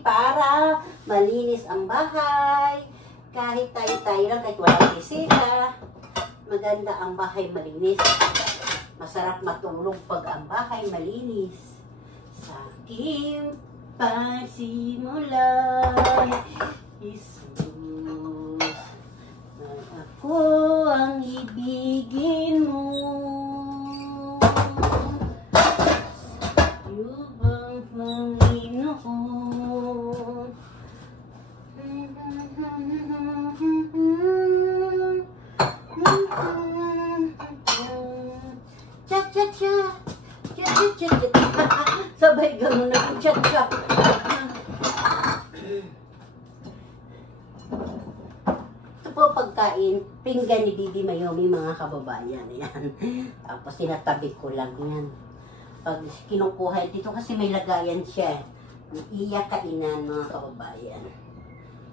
para malinis ang bahay. Kahit tayo-tayo lang, kahit walang bisita, maganda ang bahay malinis. Masarap matulog pag ang bahay malinis. Sa aking pagsimulan, Jesus, na ako ang ibigin mo. Yubang Panginoon. Cha-cha-cha, cha-cha-cha, sabay gano'n na cha-cha. Ito po pagkain, pinggan ni Bibi Mayomi mga kababayan. Ayan. Tapos tinatabi ko lang yan. Pag kinukuha dito kasi may lagayan siya. Iyak kainan mga kababayan.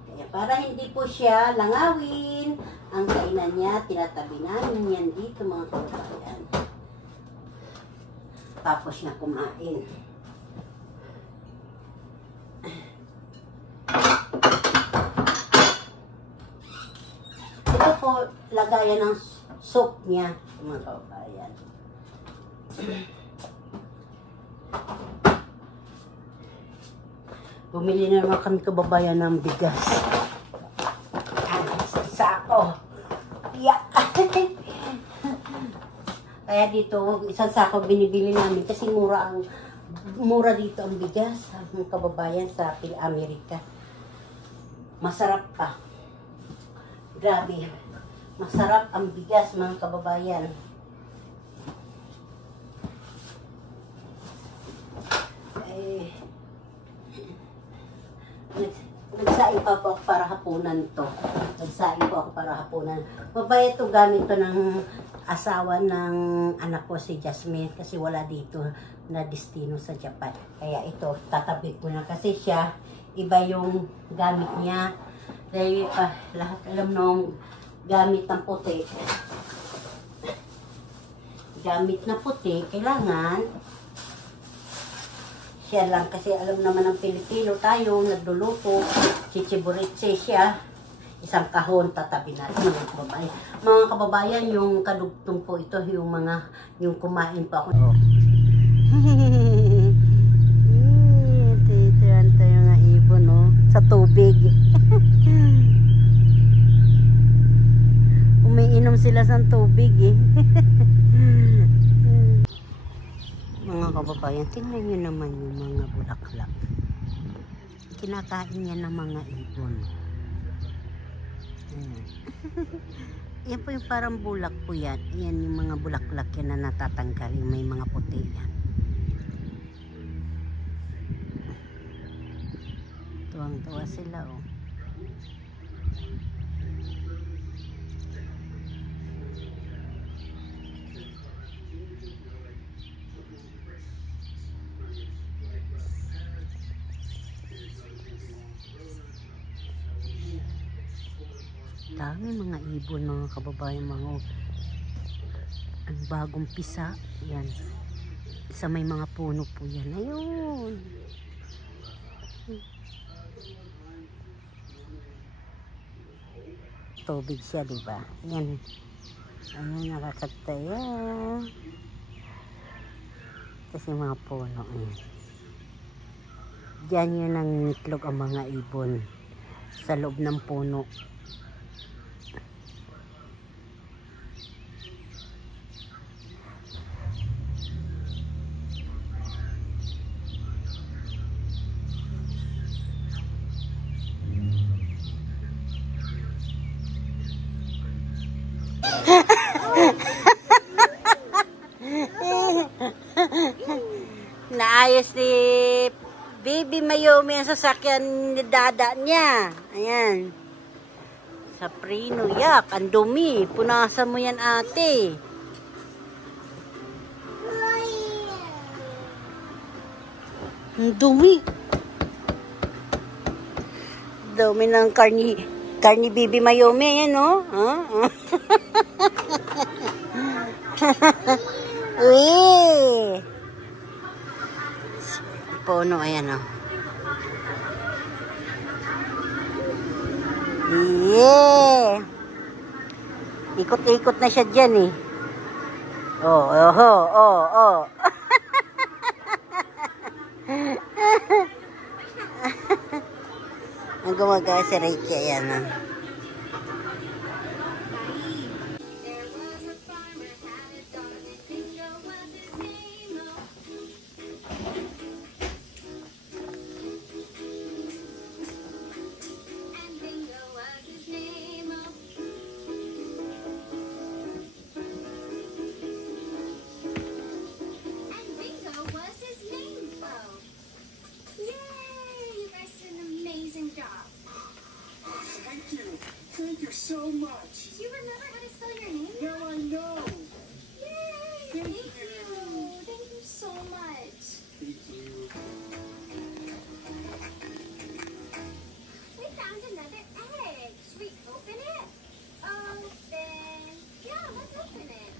Kaya para hindi po siya langawin, ang kainan niya, tinatabi namin yan dito mga kababayan. Tapos niya kumain. Ito po, lagayan ng soup niya, mga kababayan. Bumili na naman kami kababayan ng bigas. Sa sako. Yeah. Kaya dito, isang sako binibili namin kasi mura dito ang bigas, ang kababayan sa Amerika. Masarap pa. Grabe. Masarap ang bigas mga kababayan. Nagsaing pa po ako para hapunan to. Nagsaing po ako para hapunan. Mabaya ito gamit to ng asawa ng anak ko si Jasmine kasi wala dito na destino sa Japan. Kaya ito, tatabi ko na kasi siya, iba yung gamit niya. Dahil lahat alam nung gamit ng puti. Gamit na puti, kailangan siya lang kasi alam naman ng Pilipino tayo, nagluluto, chichiburitse siya, isang kahon tatabi natin mga kababayan. Mga kababayan, yung kadugtong po ito, yung kumain pa ako. Oh. Titiran tayo nga ibon, no? Sa tubig. Umiinom sila sa tubig, eh. Mga kababayan, tingnan nyo naman yung mga bulaklak. Kinakain niya ng mga ibon. Yan po yung parang bulak po yan. Yan yung mga bulaklak yan na natatanggal. Yung may mga puti yan. Tuwang-tuwa sila, oh. Dami mga ibon mga kababayan, mga ang bagong pisa yan sa may mga puno po yan. Ayun, tubig siya, diba? Yan, ayun, nakakataya kasi mga puno yan. Diyan yun ang itlog ang mga ibon sa loob ng puno. Naayos ni Bibi Mayomi ang sasakyan ni dada niya. Ayan. Sa prino, yak. Ang dumi. Punasan mo yan, ate. Ang dumi. Dumi ng karni Bibi Mayomi. Ayan, no? Huh? Uy! Puno, ayan, oh. Ikot-ikot na siya dyan eh. Oh, oh, oh, oh. Ang gumagawa si Ricky, ayan ah. Thank you so much. Do you remember how to spell your name? Now I know. Yay! Thank you. Thank you so much. Thank you. We found another egg. Should we open it? Open. Yeah, let's open it.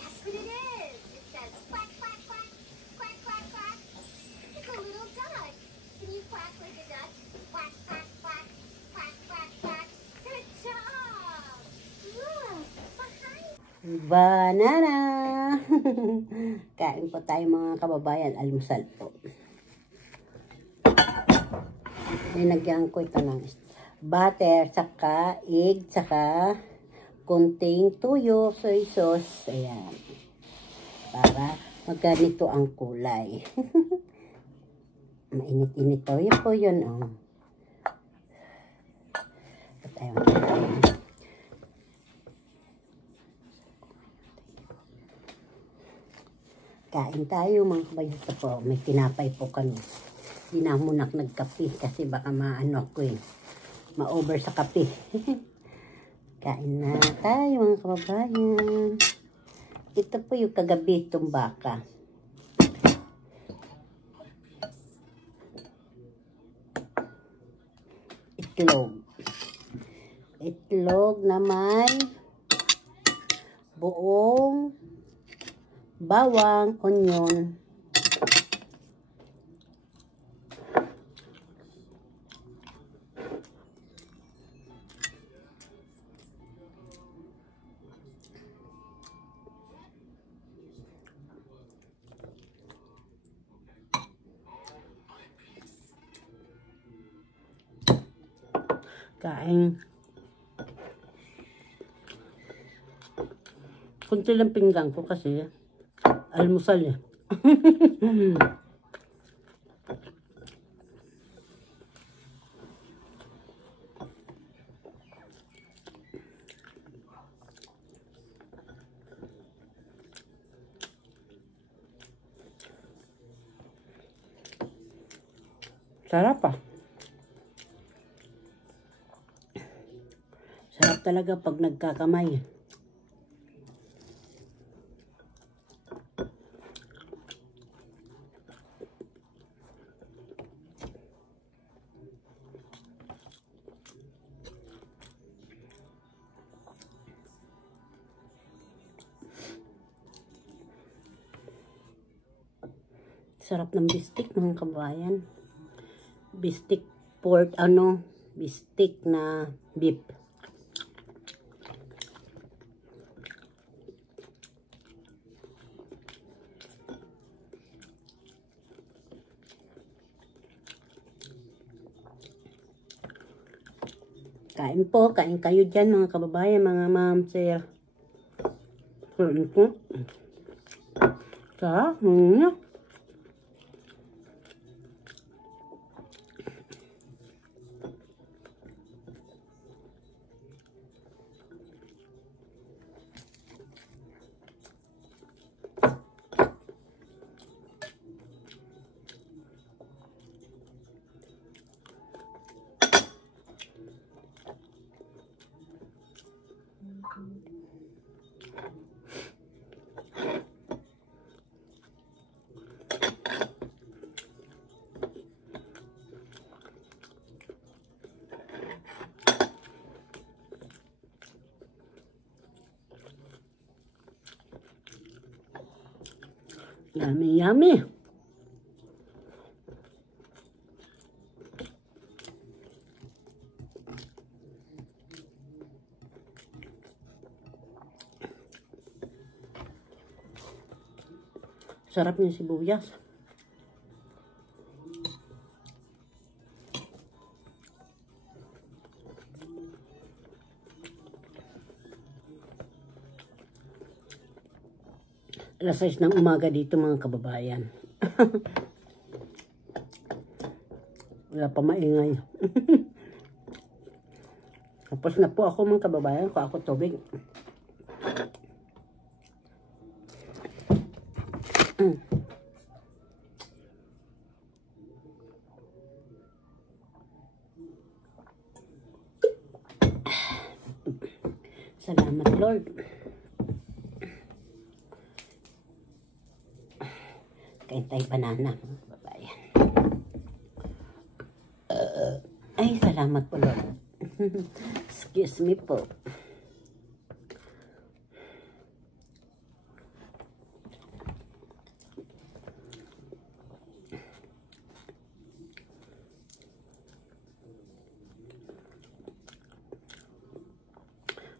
Guess what it is? It says quack, quack, quack, quack, quack, quack. It's a little duck. Can you quack like a duck? Quack, quack, quack, quack, quack, quack. Good job. Look, behind. Banana! Kain po tayo mga kababayan. Almusal po. Linagyan ko ito ng butter, saka egg, saka kunting tuyo, soy sauce. Ayan. Para magganito ang kulay. Mainit-init po. Yan po yun. Oh. Kain tayo mga kabayan. Ito po. May tinapay po kami. Hindi na muna nagkape kasi baka maano ko eh. Ma-over sa kape. Kain na tayo mga kababayan. Ito po yung kagabi itong baka. Itlog. Itlog na may buong bawang, onion. Kain. Kunti lang pinggan ko kasi almusal eh. Sarap ah. Sarap talaga pag nagkakamay. Sarap ng bistik mga kabayan. Bistik pork, bistik na beef. Kain po, kain kayo dyan mga kababayan, mga ma'am, sir. Kain po. Sarap, yummy, yummy. Sarap yung sibuyas. Alas 6 ng umaga dito mga kababayan. Wala pa maingay. Tapos na po ako mga kababayan. Kuha ako tubig. Salamat Lord. Kain tayo banana mga kababayan. Ay, salamat po Lord. Excuse me po.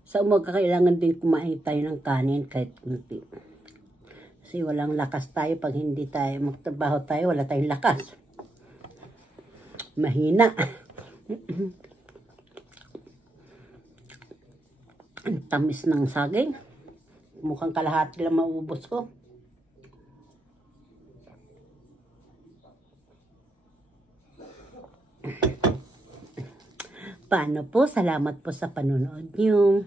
Sa umaga kailangan din kumain tayo ng kanin kahit kunti. Kasi walang lakas tayo pag hindi tayo magtrabaho tayo, wala tayong lakas. Mahina. Ang tamis ng saging. Mukhang kalahati lang maubos ko. Paano po? Salamat po sa panonood niyo.